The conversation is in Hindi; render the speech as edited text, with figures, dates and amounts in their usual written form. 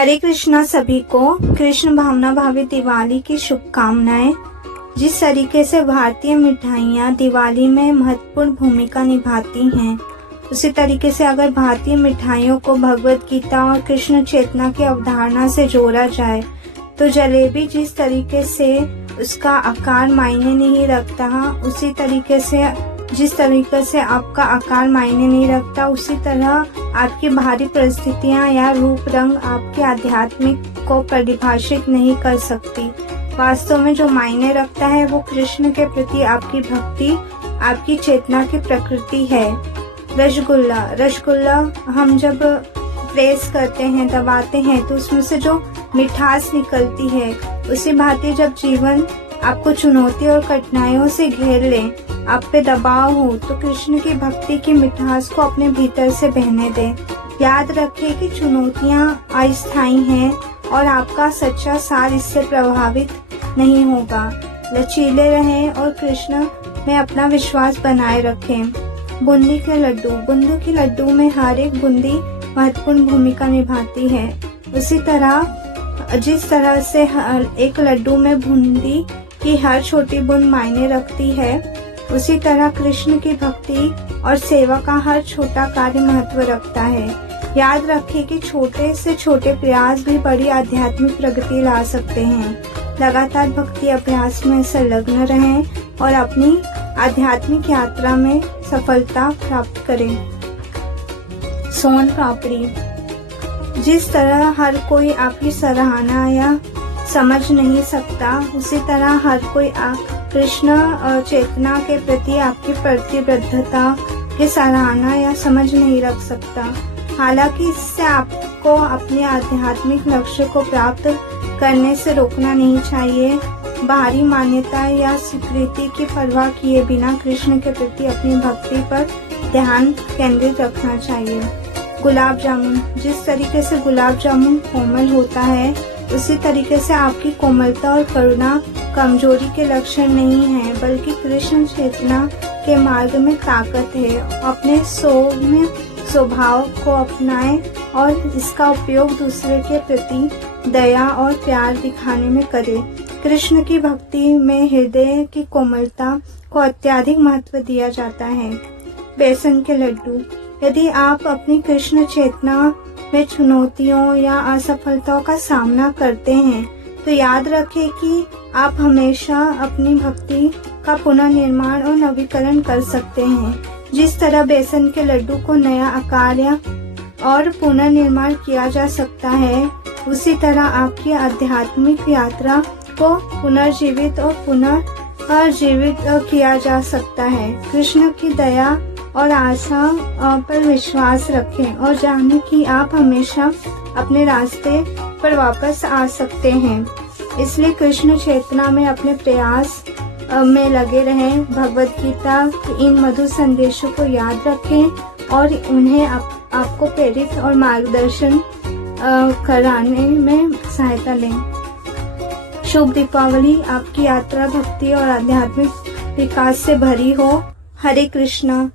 हरे कृष्णा सभी को कृष्ण भावना भावी दिवाली की शुभकामनाएं। जिस तरीके से भारतीय मिठाइयाँ दिवाली में महत्वपूर्ण भूमिका निभाती हैं, उसी तरीके से अगर भारतीय मिठाइयों को भगवत गीता और कृष्ण चेतना की अवधारणा से जोड़ा जाए तो जलेबी जिस तरीके से उसका आकार मायने नहीं रखता, उसी तरीके से जिस तरीके से आपका आकार मायने नहीं रखता, उसी तरह आपकी बाहरी परिस्थितियां या रूप रंग आपके आध्यात्मिक को परिभाषित नहीं कर सकती। वास्तव में जो मायने रखता है वो कृष्ण के प्रति आपकी भक्ति, आपकी चेतना की प्रकृति है। रसगुल्ला हम जब प्रेस करते हैं, दबाते हैं, तो उसमें से जो मिठास निकलती है, उसी भांति जब जीवन आपको चुनौती और कठिनाइयों से घेर ले, आप पे दबाव हो, तो कृष्ण की भक्ति की मिठास को अपने भीतर से बहने दें। याद रखें कि चुनौतियां अस्थायी हैं और आपका सच्चा सार इससे प्रभावित नहीं होगा। लचीले रहें और कृष्ण में अपना विश्वास बनाए रखें। बूंदी के लड्डू में हर एक बूंदी महत्वपूर्ण भूमिका निभाती है। उसी तरह जिस तरह से एक लड्डू में बूंदी की हर छोटी बूंद मायने रखती है, उसी तरह कृष्ण की भक्ति और सेवा का हर छोटा कार्य महत्व रखता है। याद रखें कि छोटे से छोटे प्रयास भी बड़ी आध्यात्मिक प्रगति ला सकते हैं। लगातार भक्ति अभ्यास में संलग्न रहें और अपनी आध्यात्मिक यात्रा में सफलता प्राप्त करें। सोन पापड़ी। जिस तरह हर कोई आपकी सराहना या समझ नहीं सकता, उसी तरह हर कोई कृष्ण चेतना के प्रति आपकी प्रतिबद्धता की सराहना या समझ नहीं रख सकता। हालांकि इससे आपको अपने आध्यात्मिक लक्ष्य को प्राप्त करने से रोकना नहीं चाहिए। बाहरी मान्यता या स्वीकृति की परवाह किए बिना कृष्ण के प्रति अपनी भक्ति पर ध्यान केंद्रित रखना चाहिए। गुलाब जामुन। जिस तरीके से गुलाब जामुन कोमल होता है, उसी तरीके से आपकी कोमलता और करुणा कमजोरी के लक्षण नहीं है, बल्कि कृष्ण चेतना के मार्ग में ताकत है। अपने स्वभाव को अपनाएं और इसका उपयोग दूसरे के प्रति दया और प्यार दिखाने में करें। कृष्ण की भक्ति में हृदय की कोमलता को अत्यधिक महत्व दिया जाता है। बेसन के लड्डू। यदि आप अपनी कृष्ण चेतना में चुनौतियों या असफलताओं का सामना करते हैं, तो याद रखें कि आप हमेशा अपनी भक्ति का पुनर्निर्माण और नवीकरण कर सकते हैं। जिस तरह बेसन के लड्डू को नया आकार और पुनर्निर्माण किया जा सकता है, उसी तरह आपकी आध्यात्मिक यात्रा को पुनर्जीवित और पुनर्जीवित किया जा सकता है। कृष्ण की दया और आशा पर विश्वास रखें और जानें कि आप हमेशा अपने रास्ते पर वापस आ सकते हैं। इसलिए कृष्ण चेतना में अपने प्रयास में लगे रहें। भगवत गीता के इन मधुर संदेशों को याद रखें और उन्हें आपको प्रेरित और मार्गदर्शन कराने में सहायता लें। शुभ दीपावली। आपकी यात्रा भक्ति और आध्यात्मिक विकास से भरी हो। हरे कृष्णा।